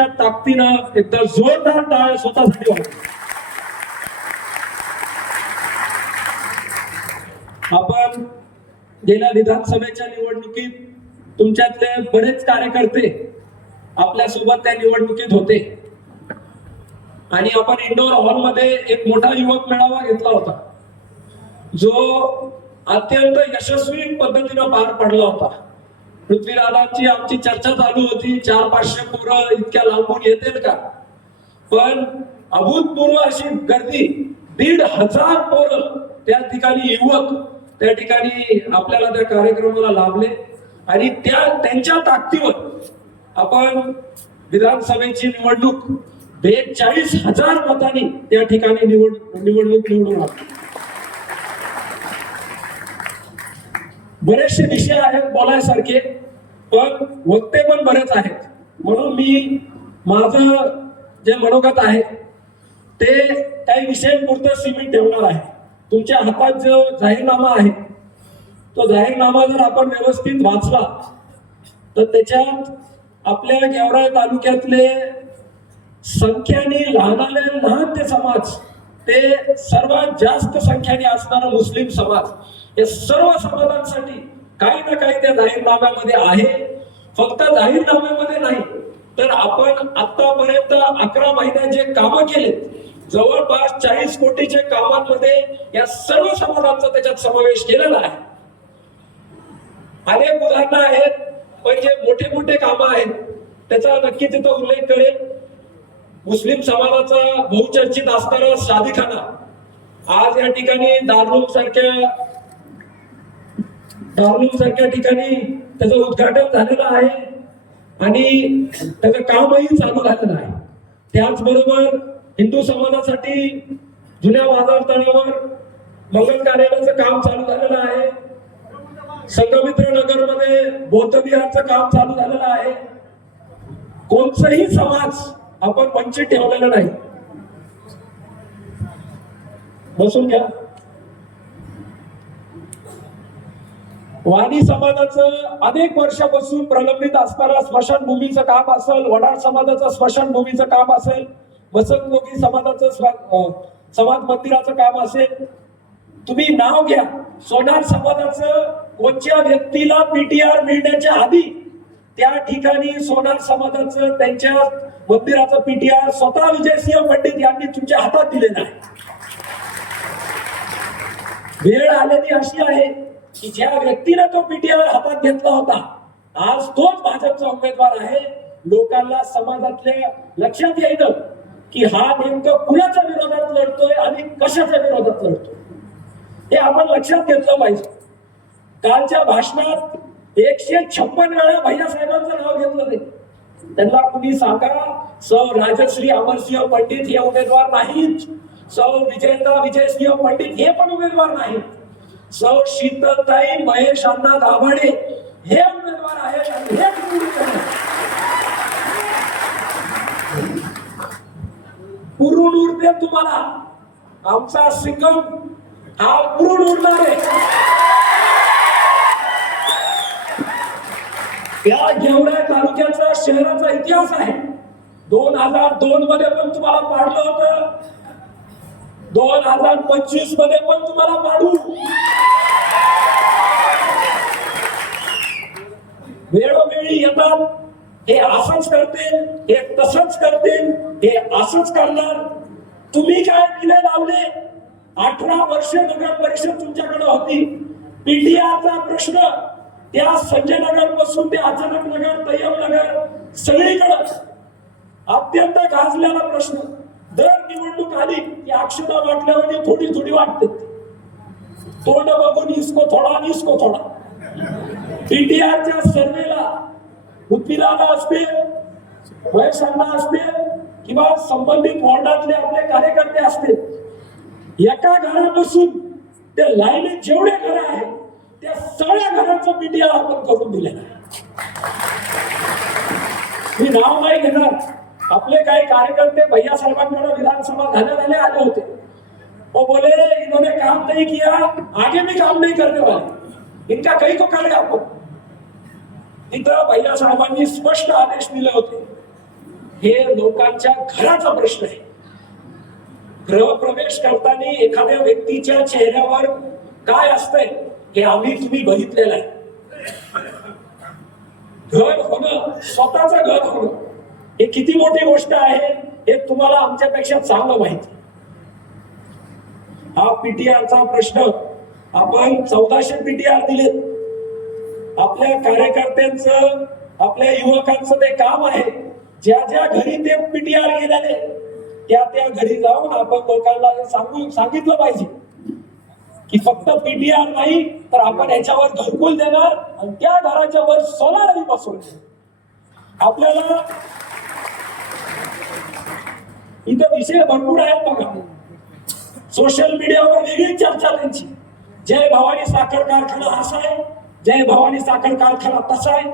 तुमच्या ताकदीनं एकदा जोरदार टाळ स्वतःसाठी वाजवा. आपण गेल्या विधानसभेच्या निवडणुकीत तुमच्यातले बरेच कार्यकर्ते आपल्यासोबत त्या निवडणुकीत होते. आणि आपण इंडोर हॉलमध्ये एक मोठा युवक मेळावा घेतला होता. जो अत्यंत यशस्वी पद्धतीनं पार पडला होता. पृथ्वीराजांची आमची चर्चा चालू होती. चार पाचशे पोरं इतक्या लांबून येतील का? पण अभूतपूर्व अशी गर्दी दीड हजार पोरं त्या ठिकाणी युवक त्या ठिकाणी आपल्याला त्या कार्यक्रमाला लाभले. आणि त्या त्यांच्या ताकदीवर आपण विधानसभेची निवडणूक बेचाळीस हजार मतांनी त्या ठिकाणी निवड निवडणूक निवडून आली. बरेचसे विषय आहेत बोलायसारखे पण वक्ते पण बरेच आहेत. म्हणून मी माझं जे मनोगत आहे ते काही विषयांपुरतं सीमित ठेवणार आहे. तुमच्या हातात जो जाहीरनामा आहे तो जाहीरनामा जर आपण व्यवस्थित वाचला तर त्याच्यात आपल्या गेवराळ तालुक्यातले संख्याने लहानाले लहान ते समाज ते सर्वात जास्त संख्याने असणारा मुस्लिम समाज हे सर्व समाजांसाठी काही ना काही त्या जाहीरनाम्यामध्ये आहे. फक्त जाहीरनाम्यामध्ये नाही तर आपण आतापर्यंत अकरा महिन्यात जे कामं केलेत. जवळपास चाळीस कोटीचे कामांमध्ये या सर्व समाजांचा त्याच्यात समावेश केलेला आहे. अनेक उदाहरणं आहेत पण जे मोठे मोठे कामं आहेत त्याचा नक्की तिथं उल्लेख करेल मुस्लिम समाजाचा बहुचर्चित असणारा शादीखाना आज या ठिकाणी दारुल सारख्या दारुल सारख्या ठिकाणी त्याचं उद्घाटन झालेलं आहे. आणि त्याचं कामही चालू झालेलं आहे. त्याचबरोबर हिंदू समाजासाठी जुन्या बाजार तळावर मंगल कार्यालयाचं काम चालू झालेलं आहे. संगमित्र नगरमध्ये बौद्धविहारचं काम चालू झालेलं आहे. कोणताही समाज आपण वंचित ठेवलेला नाही. बसून घ्या. वाणी समाजाचं अनेक वर्षापासून प्रलंबित असणारा स्मशानभूमीचं काम असेल वडार समाजाचं स्मशानभूमीचं काम असेल वसंतयोगी समाजाचं समाज मंदिराचं काम असेल तुम्ही नाव घ्या. सोनार समाजाचं कोणत्या व्यक्तीला पीटीआर मिळण्याच्या आधी त्या ठिकाणी सोनार समाजाचं त्यांच्या मंदिराचं पीटीआर स्वतः विजयसिंह पंडित यांनी तुमच्या हातात दिलेलं आहे. वेळ आलेली अशी आहे की ज्या व्यक्तीनं तो पीटीआर हातात घेतला होता आज तोच भाजपचा उमेदवार आहे. लोकांना समाजातल्या लक्षात येईल की हा नेमकं कुणाच्या विरोधात लढतोय आणि कशाच्या विरोधात लढतोय. हे आपण लक्षात घेतलं पाहिजे. कालच्या भाषणात एकशे छप्पन वेळा भैया साहेबांचं नाव घेतलं नाही. त्यांना कुणी सांगा सौ राजश्री अमरसिंह पंडित हे उमेदवार नाहीत सौ विजयता विजयसिंह पंडित हे पण उमेदवार नाहीत. सौ शीतलताई महेश अण्णा दाभाडे हे उमेदवार आहेत आणि हे पुरून उरते तुम्हाला. आमचा सिंगम हा पुरून उरणार आहे. या गेवराई तालुक्याचा शहराचा इतिहास आहे. दोन हजार दोन मध्ये पण तुम्हाला पाडलं होतं. दोन हजार पंचवीसमध्ये पण तुम्हाला काढू. वेळोवेळी येतात. हे असंच करतील हे तसंच करतील हे असंच करणार. तुम्ही काय दिले लावले? अठरा वर्ष नगर परिषद तुमच्याकडे होती. पीटीआरचा प्रश्न त्या संजय नगरपासून ते अचानक नगर तयम नगर सगळीकडे अत्यंत गाजलेला प्रश्न. दर निवडणूक आली की अक्षता वाटल्यावर थोडी थोडी वाटते. तोंड बघून इसको थोडा आणि इसको थोडा. पीटीआरच्या सर्वेला पृथ्वीराला असतील वयसांना असतील किंवा संबंधित वॉर्डातले आपले कार्यकर्ते असतील एका घरापासून त्या लाईने जेवढे घर आहेत त्या सगळ्या घरांचं पीटीआर आपण करून दिलेलं आहे. मी नाव नाही घेणार. आपले काही कार्यकर्ते भैया साहेबांकडे विधानसभा झाल्या झाल्या आले होते. वो बोले इन्होंने काम नहीं किया आगे भी काम नहीं करने वाले. इनका कहीं को करे आपण इथं भैया साहेबांनी स्पष्ट आदेश दिले होते. हे लोकांच्या घराचा प्रश्न आहे. गृहप्रवेश करताना एखाद्या व्यक्तीच्या चेहऱ्यावर काय असतंय हे आम्ही तुम्ही बघितलेलं आहे. घर होणं स्वतःचं घर होणं. हे किती मोठी गोष्ट आहे हे तुम्हाला आमच्यापेक्षा चांगलं माहिती. हा पीटीआरचा प्रश्न आपण चौदाशे पीटीआर दिले आपल्या कार्यकर्त्यांचं आपल्या युवकांचं ते काम आहे. ज्या ज्या घरी ते पीटीआर गेलेले त्या त्या घरी जाऊन आपण लोकांना सांगू सांगितलं पाहिजे. की फक्त पीटीआर नाही तर आपण याच्यावर घरकुल देणार आणि त्या घराच्या वर सोलारही बसवणार आपल्याला इथं विषय भरपूर आहेत बघा. सोशल मीडियावर वेगळी चर्चा त्यांची. जय भवानी साखर कारखाना असा आहे. जय भवानी साखर कारखाना तसा आहे.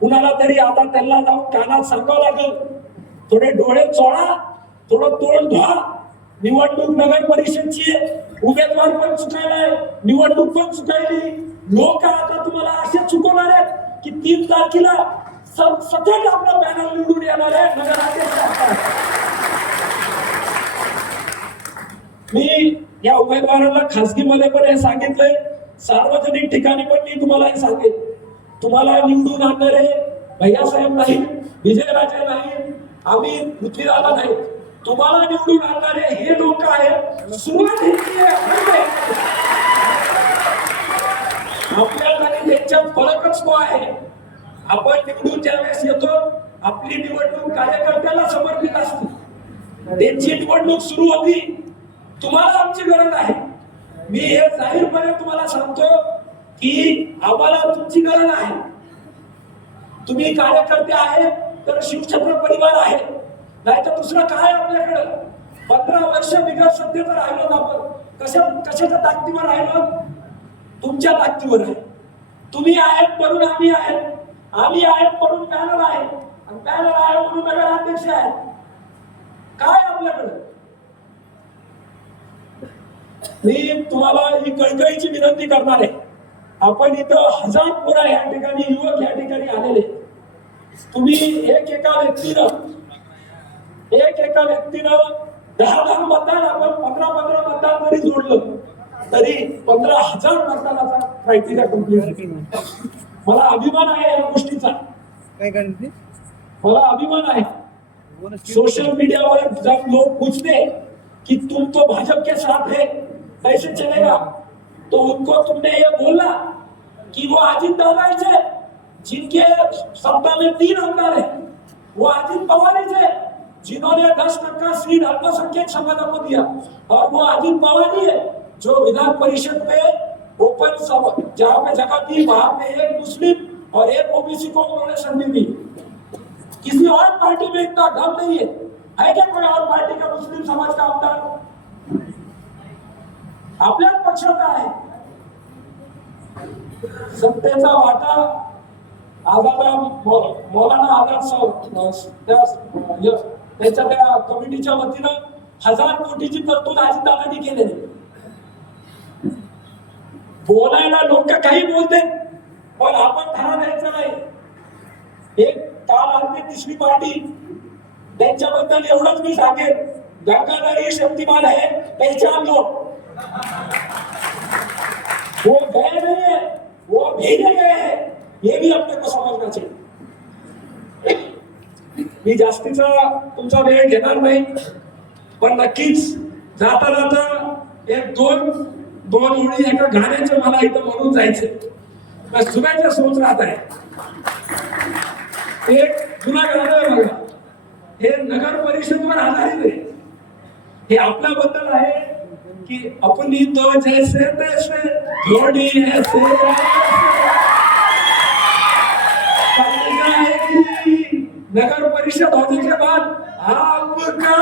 कुणाला तरी आता त्यांना जाऊन कानात सांगावं लागेल. थोडे डोळे चोळा थोडं तोंड धुवा. निवडणूक नगर परिषदची आहे. उमेदवार पण चुकायलाय निवडणूक पण चुकायली. लोक आता तुम्हाला असे चुकवणार आहेत की तीन तारखेला सतत आपला पॅनल निवडून येणार आहे नगराध्यक्ष. मी या उमेदवाराला खासगीमध्ये पण हे सांगितलंय. सार्वजनिक ठिकाणी पण मी तुम्हाला हे सांगेन. तुम्हाला निवडून आणणारे भैयासाहेब नाही विजयराजे नाही आम्ही पृथ्वीराजा नाही तुम्हाला निवडून आणणारे हे लोक आहेत. सुरुवात आहे, आपल्याला त्यांच्यात फरकच तो आहे. आपण निवडून ज्या वेळेस येतो आपली निवडणूक कार्यकर्त्याला समर्पित असते. त्यांची निवडणूक सुरू होती. तुम्हाला आमची गरज आहे. मी हे जाहीरपणे तुम्हाला सांगतो की आम्हाला तुमची गरज आहे. तुम्ही कार्यकर्ते आहे तर शिवछत्र परिवार आहे नाहीतर दुसरं काय आपल्याकडं? पंधरा वर्ष बिगर सत्तेत राहिलो आपण. कशा कशाच्या ताकदीवर राहिलो? तुमच्या ताकदीवर आहे. तुम्ही आहेत म्हणून आम्ही आहेत. आम्ही आहेत म्हणून पॅनल आहे. आणि पॅनल आहे म्हणून नगराध्यक्ष आहे काय आपल्याकडं? मी तुम्हाला ही कळकळीची विनंती करणार आहे. आपण इथं हजार पुरा या ठिकाणी युवक या ठिकाणी आलेले तुम्ही एक एका व्यक्तीनं एक एका व्यक्तीनं दहा दहा मतदान आपण पंधरा पंधरा मतदान जरी जोडलं तरी पंधरा हजार मतदानाचा क्रायटेरिया कंप्लीट मला अभिमान आहे या गोष्टीचा. मला अभिमान आहे. सोशल मीडिया पर जब लोग पूछते कि तुम तो भाजपा के साथ है कैसे चलेगा? तो उनको तुमने ये बोला कि वो अजित दादा थे जिनके सत्ता में तीन आमदार है, वो अजित पवार थे जिन्होंने दस टक्का सीट अल्पसंख्यक समाजा को दिया। और वो अजित पवार ही है जो विधान परिषद में ओपन सभा जहाँ पे जगह दी वहाँ पे एक मुस्लिम और एक ओबीसी को उन्होंने संधि दी। किसी और पार्टी में इतना दम नहीं है। है क्या कोई और पार्टी का मुस्लिम समाज का आमदार? आपल्याच पक्षात आहे सत्तेचा वाटा आजादा मौलाना आझाद त्या म्हणजे त्यांच्या त्या कमिटीच्या वतीनं हजार कोटीची तरतूद अजितदादांनी केलेली बोलायला लोक काही बोलते पण आपण धडा द्यायचं नाही. एक काल आलती तिसरी पार्टी त्यांच्याबद्दल एवढंच मी सांगेन. गंगाधरी शक्तिमान आहे त्यांच्या लोक वो गए है वो भेजे गए हैं ये भी अपने को समझना चाहिए। मी जास्तीचा तुमचा वेळ घेणार नाही पण नक्कीच जाता जाता एक दोन दोन ओळी एका गाण्याचं मला इथं म्हणून जायचं बस शुभेच्छा सोच राहत आहे. एक जुना गाणं आहे बघा. हे नगर परिषदवर आधारित आहे. हे आपल्याबद्दल आहे की आपण तो जैसे तैसे थोडी ऐसे नगर परिषद होने के बाद आपका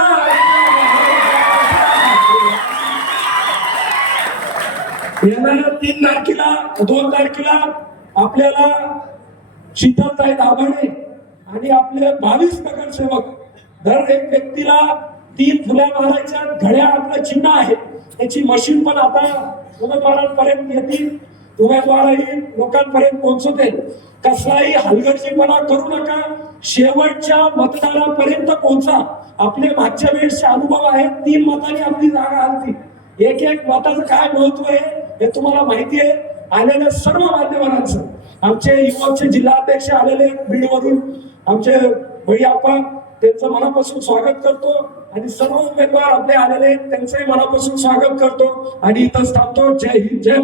येणाऱ्या तीन तारखेला दोन तारखेला आपल्याला शीतलताई दाभाडे आणि आपले बावीस नगरसेवक दर एक व्यक्तीला तीन फुल्या मारायच्या घड्या आपलं चिन्ह आहे त्याची मशीन पण आता उमेदवारांपर्यंत येतील उमेदवारही लोकांपर्यंत पोहोचवते कसलाही हलगर्जीपणा करू नका. शेवटच्या मतदारापर्यंत पोहोचा. आपले मागच्या वेळेसचे अनुभव आहेत तीन मतांनी आपली जागा हलती. एक एक मताचं काय महत्त्व आहे हे तुम्हाला माहिती आहे. आलेल्या सर्व माध्यमांचं आमचे युवकचे जिल्हाध्यक्ष आलेले बीडवरून आमचे भैयाप्पा त्यांचं मनापासून स्वागत करतो आणि सर्व उमेदवार आपले आलेले आहेत, त्यांचंही मनापासून स्वागत करतो. आणि इथं थांबतो. जय हिंद जय